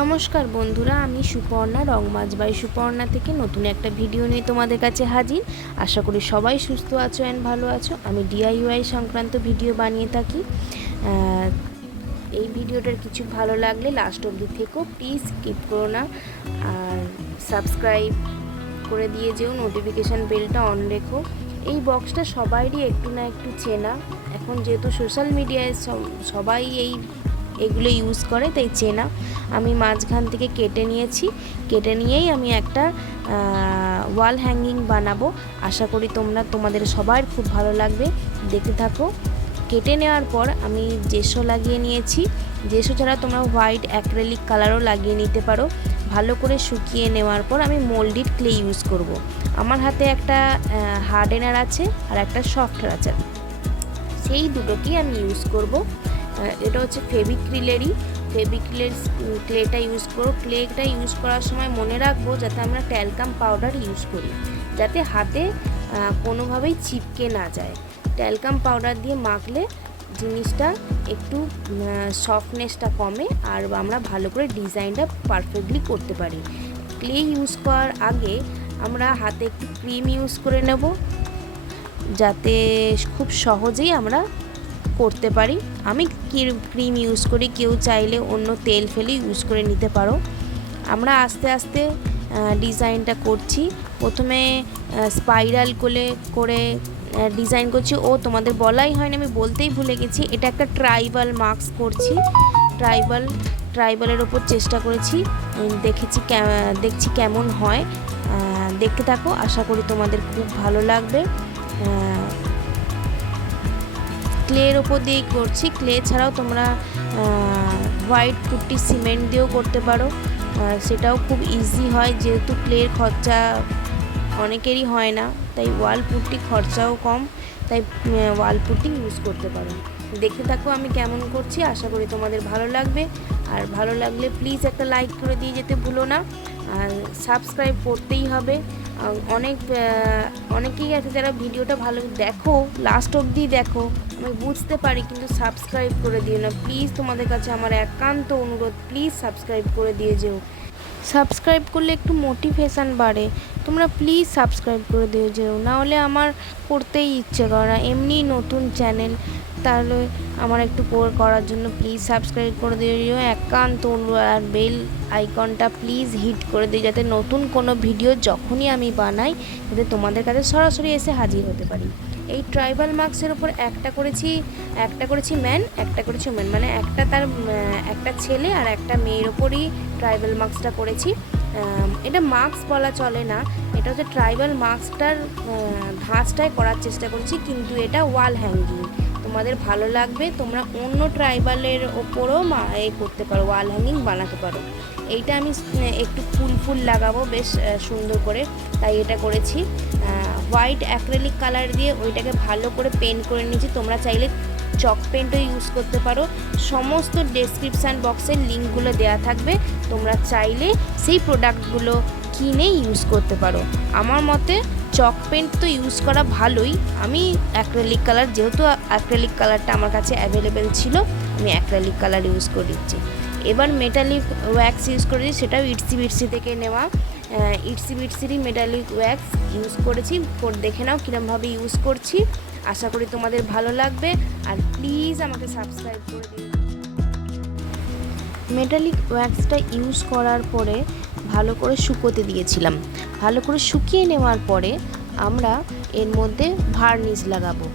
নমস্কার বন্ধুরা, আমি সুপর্ণা রংমাচবাইসুপর্ণা থেকে নতুন একটা ভিডিও নিয়ে তোমাদের কাছে হাজির। আশা করি সবাই সুস্থ আছো অ্যান্ড ভালো আছো। আমি ডিআইওয়াই সংক্রান্ত ভিডিও বানিয়ে থাকি। এই ভিডিওটার কিছু ভালো লাগলে লাস্ট অবধি থেকো, প্লিজ স্কিপ করো না। আর সাবস্ক্রাইব করে দিয়ে যেও, নোটিফিকেশান বেলটা অন রেখো। এই বক্সটা সবাইরই একটু না একটু চেনা, এখন যেহেতু সোশ্যাল মিডিয়ায় সবাই এগুলো ইউজ করে তাই চেনা। আমি মাঝখান থেকে কেটে নিয়েই আমি একটা ওয়াল হ্যাঙ্গিং বানাবো। আশা করি তোমাদের সবার খুব ভালো লাগবে, দেখতে থাকো। কেটে নেওয়ার পর আমি জেসো লাগিয়ে নিয়েছি। জেসো ছাড়া তোমরা হোয়াইট অ্যাক্রেলিক কালারও লাগিয়ে নিতে পারো। ভালো করে শুকিয়ে নেওয়ার পর আমি মোল্ড ইট ক্লে ইউজ করব। আমার হাতে একটা হার্ডেনার আছে আর একটা সফটওয়্যার আছে, সেই দুটোকেই আমি ইউজ করব। এটা হচ্ছে ফেভিক্রিলের ক্লেটা ইউজ করো। ক্লেটা ইউজ করার সময় মনে রাখবো যাতে আমরা ট্যালকাম পাউডার ইউজ করি, যাতে হাতে কোনোভাবেই চিপকে না যায়। ট্যালকাম পাউডার দিয়ে মাখলে জিনিসটা একটু সফটনেসটা কমে আর আমরা ভালো করে ডিজাইনটা পারফেক্টলি করতে পারি। ক্লে ইউজ করার আগে আমরা হাতে একটু ক্রিম ইউজ করে নেব, যাতে খুব সহজেই আমরা করতে পারি। আমি ক্রিম ইউজ করি, কেউ চাইলে অন্য তেল ফেলে ইউজ করে নিতে পারো। আমরা আস্তে আস্তে ডিজাইনটা করছি। প্রথমে স্পাইরাল করে ডিজাইন করছি। তোমাদের বলাই হয়নি, আমি বলতেই ভুলে গেছি, এটা একটা ট্রাইবাল মার্কস করছি। ট্রাইবালের ওপর চেষ্টা করেছি, দেখছি কেমন হয়। দেখতে থাকো, আশা করি তোমাদের খুব ভালো লাগবে। ক্লের ওপর দিয়েই করছি। ক্লে ছাড়াও তোমরা হোয়াইট পুট্টি সিমেন্ট দিয়েও করতে পারো, সেটাও খুব ইজি হয়। যেহেতু ক্লের খরচা অনেকেরই হয় না, তাই ওয়াল পুট্টি খরচাও কম, তাই ওয়াল পুট্টি ইউজ করতে পারো। দেখতে থাকো আমি কেমন করছি, আশা করি তোমাদের ভালো লাগবে। আর ভালো লাগলে প্লিজ একটা লাইক করে দিয়ে যেতে ভুলো না, আর সাবস্ক্রাইব করতেই হবে। অনেকেই আছে যারা ভিডিওটা ভালো দেখো, লাস্ট অবধি দেখো, আমি বুঝতে পারি, কিন্তু সাবস্ক্রাইব করে দিও না প্লিজ। তোমাদের কাছে আমার একান্ত অনুরোধ, প্লিজ সাবস্ক্রাইব করে দিয়ে যেও। সাবস্ক্রাইব করলে একটু মোটিভেশান বাড়ে, তোমরা প্লিজ সাবস্ক্রাইব করে দিয়ে যেও, নাহলে আমার করতেই ইচ্ছে করে না। এমনি নতুন চ্যানেল, তাহলে আমার একটু করার জন্য প্লিজ সাবস্ক্রাইব করে দিয়ে যেও, একান্ত অনুরোধ। আর বেল আইকনটা প্লিজ হিট করে দিও, যাতে নতুন কোনো ভিডিও যখনই আমি বানাই যাতে তোমাদের কাছে সরাসরি এসে হাজির হতে পারি। এই ট্রাইবাল মার্কসের ওপর একটা করেছি ম্যান, একটা করেছি ওম্যান, মানে একটা ছেলে আর একটা মেয়ের ওপরই ট্রাইবাল মার্কসটা করেছি। এটা মার্কস বলা চলে না, এটা হচ্ছে ট্রাইবাল মার্কসটার ধাঁচটায় করার চেষ্টা করেছি, কিন্তু এটা ওয়াল হ্যাঙ্গিং। তোমাদের ভালো লাগবে, তোমরা অন্য ট্রাইবালের ওপরও করতে পারো, ওয়াল হ্যাঙ্গিং বানাতে পারো। এইটা আমি একটু ফুল লাগাবো বেশ সুন্দর করে, তাই এটা করেছি। হোয়াইট অ্যাক্রেলিক কালার দিয়ে ওইটাকে ভালো করে পেন্ট করে নিয়েছি। তোমরা চাইলে চক পেন্টও ইউজ করতে পারো। সমস্ত ডেসক্রিপশান বক্সের লিঙ্কগুলো দেওয়া থাকবে, তোমরা চাইলে সেই প্রোডাক্টগুলো কিনে ইউজ করতে পারো। আমার মতে চক পেন্ট তো ইউজ করা ভালোই, আমি অ্যাক্রেলিক কালার, যেহেতু অ্যাক্রেলিক কালারটা আমার কাছে অ্যাভেলেবেল ছিল, আমি অ্যাক্রেলিক কালার ইউজ করে দিচ্ছি। এবার মেটালিক ওয়্যাক্স ইউজ করেছি, সেটাও ইটসি বিটসি থেকে নেওয়া। ইটসি বিটসিরই মেটালিক ওয়্যাক্স ইউজ করেছি, দেখে নাও কীরমভাবে ইউজ করছি। আশা করি তোমাদের ভালো লাগবে, আর প্লিজ আমাকে সাবস্ক্রাইব করে দিও। মেটালিক ওয়্যাক্সটা ইউজ করার পরে ভালো করে শুকোতে দিয়েছিলাম। ভালো করে শুকিয়ে নেওয়ার পরে আমরা এর মধ্যে ভার্নিশ লাগাবো।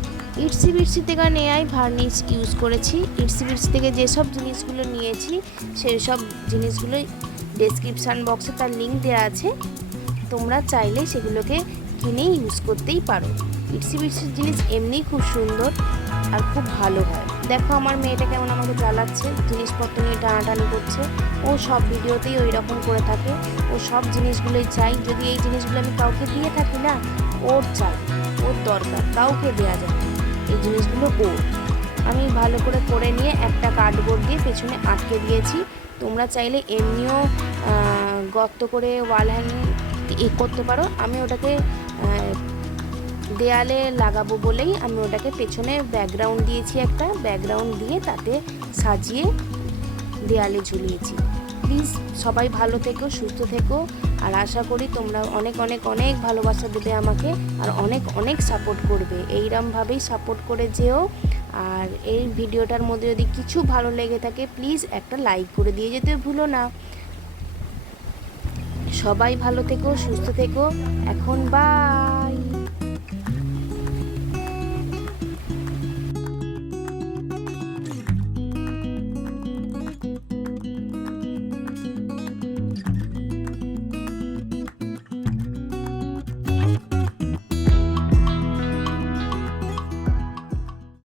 ইটসি বিটসি থেকে নেওয়াই ভার্নিশ ইউজ করেছি। ইটসি বিটসি থেকে যেসব জিনিসগুলো নিয়েছি সেই সব জিনিসগুলো ডেসক্রিপশান বক্সে তার লিঙ্ক দেওয়া আছে, তোমরা চাইলে সেগুলোকে কিনে ইউজ করতেই পারো। ইটসি বিটসির জিনিস এমনিই খুব সুন্দর আর খুব ভালো হয়। দেখো আমার মেয়েটা কেমন আমাকে জ্বালাচ্ছে, জিনিসপত্র নিয়ে টানাটানি করছে। ও সব ভিডিওতেই ওই রকম করে থাকে, ও সব জিনিসগুলোই চাই। যদি এই জিনিসগুলো আমি কাউকে দিয়ে থাকি না, ওর চাই, ওর দরকার, কাউকে দেওয়া যায় না এই জিনিসগুলো। আমি ভালো করে নিয়ে একটা কার্ডবোর্ড দিয়ে পেছনে আটকে দিয়েছি। তোমরা চাইলে এমনিও গর্ত করে ওয়াল হ্যাঙ্গিং করতে পারো। আমি ওটাকে দেয়ালে লাগাবো বলেই আমি ওটাকে পেছনে ব্যাকগ্রাউন্ড দিয়েছি, একটা ব্যাকগ্রাউন্ড দিয়ে তাতে সাজিয়ে দেয়ালে ঝুলিয়েছি। প্লিজ সবাই ভালো থেকো, সুস্থ থেকো, আর আশা করি তোমরা অনেক অনেক অনেক ভালোবাসা দেবে আমাকে, আর অনেক অনেক সাপোর্ট করবে। এইরকমভাবেই সাপোর্ট করে যেও। আর এই ভিডিওটার মধ্যে যদি কিছু ভালো লেগে থাকে প্লিজ একটা লাইক করে দিয়ে যেতে ভুলো না। সবাই ভালো থেকো, সুস্থ থেকো। এখন বাই।